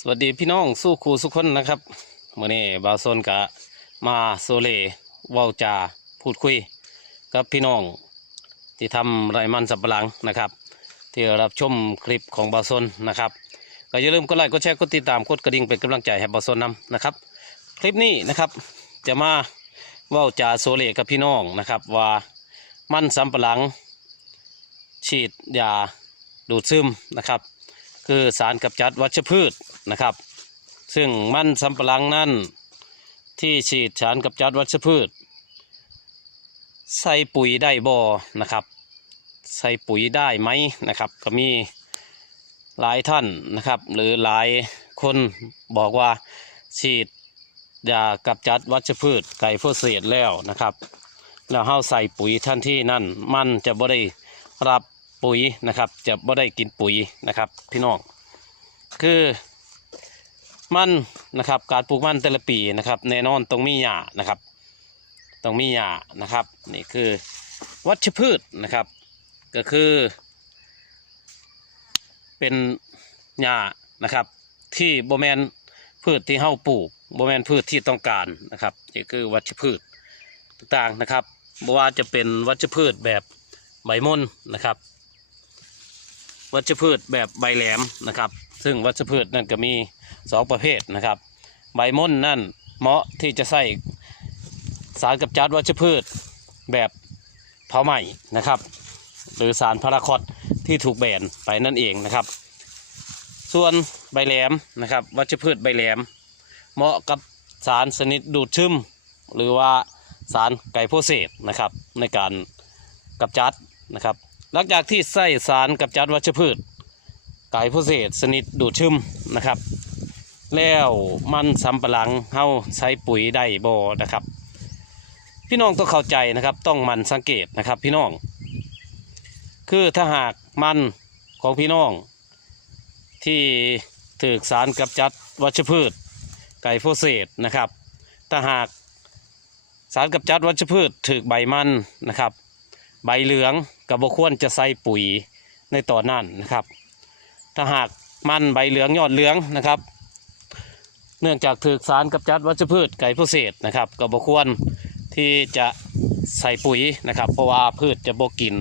สวัสดีพี่น้องสู้ครูสุกคนนะครับเมื่อนี้บาโซนกะมาโซเลว้าจาพูดคุย กับพี่น้องที่ทำไรมันสับปะหลังนะครับ ที่รับชมคลิปของบาโซนนะครับก็อย่าลืมกดไลค์กดแชร์กดติดตามกดกระดิ่งเป็นกำลังใจให้บาโซนนำนะครับ คลิปนี้นะครับจะมาว้าจาโซเลกับพี่น้องนะครับว่ามันสำปะหลัง ฉีดยาดูดซึมนะครับ คือสารกำจัดวัชพืชนะครับ ซึ่งมันสำปะหลังนั่นที่ฉีดสารกำจัดวัชพืช ใส่ปุ๋ยได้บ่นะครับ ใส่ปุ๋ยได้ไหมนะครับ ก็มีหลายท่านนะครับ หรือหลายคนบอกว่าฉีดยากำจัดวัชพืชไก่โฟเสตแล้วนะครับ แล้วเฮาใส่ปุ๋ยทันที่นั่นมันจะบ่ได้รับ ปุ๋ยนะครับ จะบ่ได้กินปุ๋ยนะครับ พี่น้องคือมันนะครับการปลูกมันแต่ละปีนะครับแน่นอนต้องมีหญ้านะครับต้องมีหญ้านะครับนี่คือวัชพืชนะครับ ก็คือ เป็นหญ้านะครับ ที่โบแมนพืชที่เฮาปลูกโบแมนพืชที่ต้องการนะครับนี่คือวัชพืชต่างๆนะครับบ่ว่าจะเป็นวัชพืชแบบใบม่นนะครับ วัชพืชแบบใบแหลมนะครับ ซึ่งวัชพืชนั่นก็มีสองประเภทนะครับ ใบม่นนั่นเหมาะที่จะใส่สารกำจัดวัชพืชแบบเผาไหม้นะครับ หรือสารพาราคอตที่ถูกแบนไปนั่นเองนะครับ ส่วนใบแหลมนะครับ วัชพืชใบแหลม เหมาะกับสารชนิดดูดซึมหรือว่าสารไก่โพเซตนะครับในการกำจัดนะครับ หลังจากที่ใส่สารกำจัดวัชพืช ไก่โพเซตชนิดดูดซึมนะครับ แล้วมันสำปะหลังเฮาใช้ปุ๋ยได้บ่นะครับ พี่น้องต้องเข้าใจนะครับ ต้องมันสังเกตนะครับ พี่น้อง คือถ้าหากมันของพี่น้อง ที่ถือสารกำจัดวัชพืช ไก่โฟเซตนะครับ ถ้าหากสารกำจัดวัชพืชถือใบมันนะครับ ใบเหลืองกับบควรจะใส่ปุ๋ยในตอนนั้นนะครับ ถ้าหากมันใบเหลืองยอดเหลืองนะครับ เนื่องจากถือสารกำจัดวัชพืชไก่โฟเซตนะครับกับบควรที่จะใส่ปุ๋ยนะครับ เพราะว่าพืชจะบกิน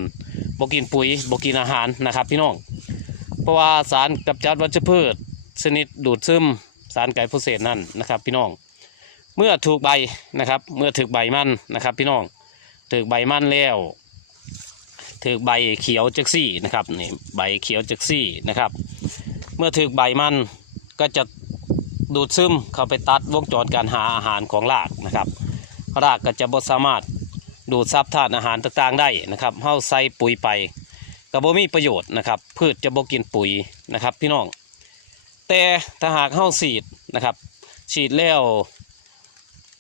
บกินปุ๋ยบกินอาหารนะครับพี่น้องเพราะว่าสารกำจัดวัชพืช ชนิดดูดซึมสารไก่โพเซตนั่นนะครับ พี่น้องเมื่อถูกใบนะครับ เมื่อถูกใบมันนะครับ พี่น้องถูกใบมันแล้ว ถูกใบเขียวจักซี่นะครับนี่ใบเขียวจักซี่นะครับ เมื่อถูกใบมันก็จะดูดซึมเข้าไปตัดวงจรการหาอาหารของรากนะครับ รากก็จะบ่สามารถดูดซับธาตุอาหารต่างๆได้นะครับเฮาใส่ปุ๋ยไปก็บ่มีประโยชน์นะครับ พืชจะบ่กินปุ๋ยนะครับ พี่น้อง แต่ถ้าหากเข้าฉีดนะครับ ฉีดแล้ว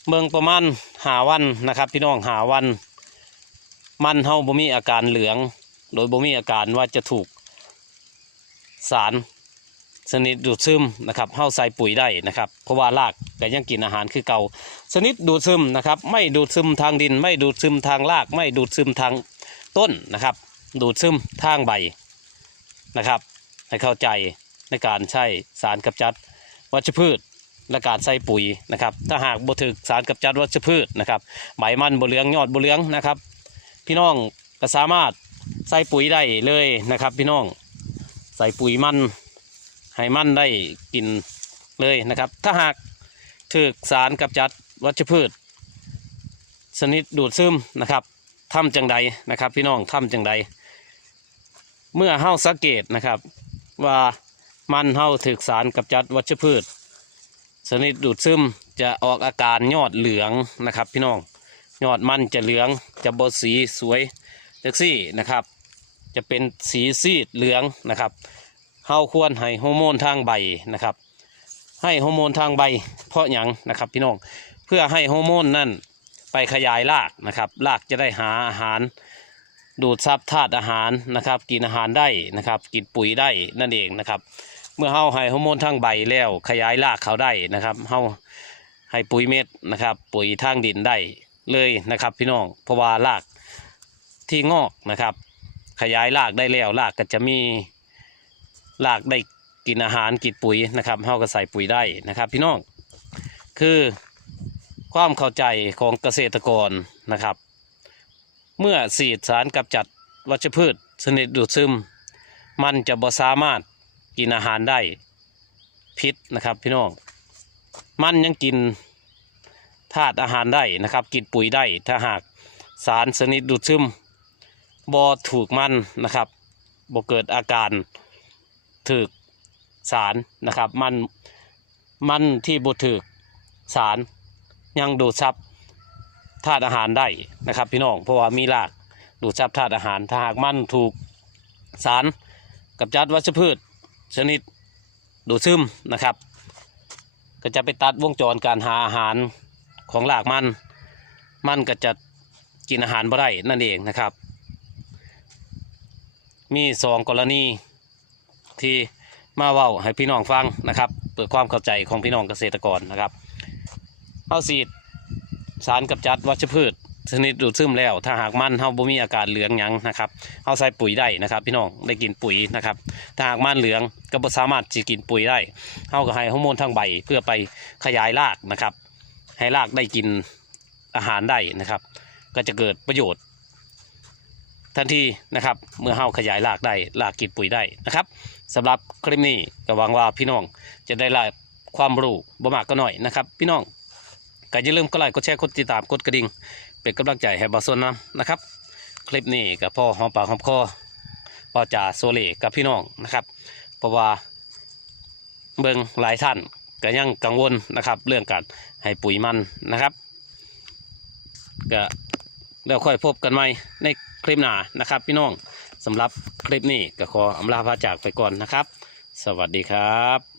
เมืองประมาณหาวันนะครับ พี่น้องหาวัน มันเฮาบ่มีอาการเหลือง โดยบ่มีอาการว่าจะถูกสารชนิดดูดซึมนะครับเฮาใส่ปุ๋ยได้นะครับเพราะว่ารากก็ยังกินอาหารคือเก่าชนิดดูดซึมนะครับไม่ดูดซึมทางดิน ไม่ดูดซึมทางราก ไม่ดูดซึมทางต้นนะครับ ดูดซึมทางใบนะครับ ให้เข้าใจในการใช้สารกำจัดวัชพืชและการใส่ปุ๋ยนะครับ ถ้าหากบ่ถึกสารกำจัดวัชพืชนะครับใบมันบ่เหลืองยอดบ่เหลืองนะครับ พี่น้องก็สามารถใส่ปุ๋ยได้เลยนะครับ พี่น้องใส่ปุ๋ยมันให้มันได้กินเลยนะครับ ถ้าหากถึกสารกำจัดวัชพืช ชนิดดูดซึมนะครับทำจังใดนะครับ พี่น้องทำจังใด เมื่อเฮาสังเกตนะครับ ว่ามันเฮาถึกสารกำจัดวัชพืช ชนิดดูดซึมจะออกอาการยอดเหลืองนะครับ พี่น้องยอดมันจะเหลือง จะบดสีสวยเซ็กซี่นะครับ จะเป็นสีซีดเหลืองนะครับเฮาควรให้ฮอร์โมนทางใบนะครับ ให้ฮอร์โมนทางใบ เพราะหยังนะครับพี่น้องเพื่อให้ฮอร์โมนนั่นไปขยายรากนะครับรากจะได้หาอาหาร ดูดซับธาตุอาหารนะครับ กินอาหารได้นะครับกินปุ๋ยได้นั่นเองนะครับ เมื่อเฮาให้ฮอร์โมนทางใบแล้วขยายรากเขาได้นะครับเฮาให้ปุ๋ยเม็ดนะครับ ปุ๋ยทางดินได้ เลยนะครับ พี่น้องเพราะว่ารากที่งอกนะครับ ขยายรากได้แล้วรากก็จะมีรากได้กินอาหารกินปุ๋ยนะครับเฮาก็ใส่ปุ๋ยได้นะครับ พี่น้องคือความเข้าใจของเกษตรกรนะครับ เมื่อสีดสารกำจัดวัชพืชชนิดดูดซึม มันจะบ่สามารถกินอาหารได้พิษนะครับ พี่น้องมันยังกิน ธาตุอาหารได้นะครับ กินปุ๋ยได้ถ้าหากสารชนิดดูดซึมบ่ถูกมันนะครับบ่เกิดอาการถูกสารนะครับมันมันที่บ่ถูกสารยังดูดซับธาตุอาหารได้นะครับพี่น้องเพราะว่ามีรากดูดซับธาตุอาหาร ถ้าหากมันถูกสารกำจัดวัชพืช ชนิดดูดซึมนะครับ ก็จะไปตัดวงจรการหาอาหาร ของรากมัน มันก็จะกินอาหารบ่ได้นั่นเองนะครับ มีสองกรณีที่มาเว้าให้พี่น้องฟังนะครับเปิดความเข้าใจของพี่น้องเกษตรกรนะครับเอาสีดสารกำจัดวัชพืชชนิดดูดซึมแล้ว ถ้าหากมันเฮาบ่มีอาการเหลืองหยังนะครับเฮาใส่ปุ๋ยได้นะครับ พี่น้องได้กินปุ๋ยนะครับ ถ้าหากมันเหลืองก็บ่สามารถจะกินปุ๋ยได้เฮาก็ให้ฮอร์โมนทางใบเพื่อไปขยายรากนะครับ ให้รากได้กินอาหารได้นะครับ ก็จะเกิดประโยชน์ ทันทีนะครับ เมื่อเฮาขยายรากได้รากกินปุ๋ยได้นะครับสำหรับคลิปนี้ก็หวังว่าพี่น้องจะได้รับความรู้บ่มากก็หน้อยนะครับ พี่น้องก็อย่าลืมกดไลค์กดแชร์กดติดตามกดกระดิ่งเป็นกำลังใจให้บาสนนะนะครับ คลิปนี้กับพ่อหอมปากหอมคอพ่อจ่าโซเลกับพี่น้องนะครับ เพราะว่าเบิ่งหลายท่าน ก็ยังกังวลนะครับเรื่องการให้ปุ๋ยมันนะครับก็แล้วค่อยพบกันใหม่ในคลิปหน้านะครับ พี่น้องสำหรับคลิปนี้ก็ขออำลาพาจากไปก่อนนะครับ สวัสดีครับ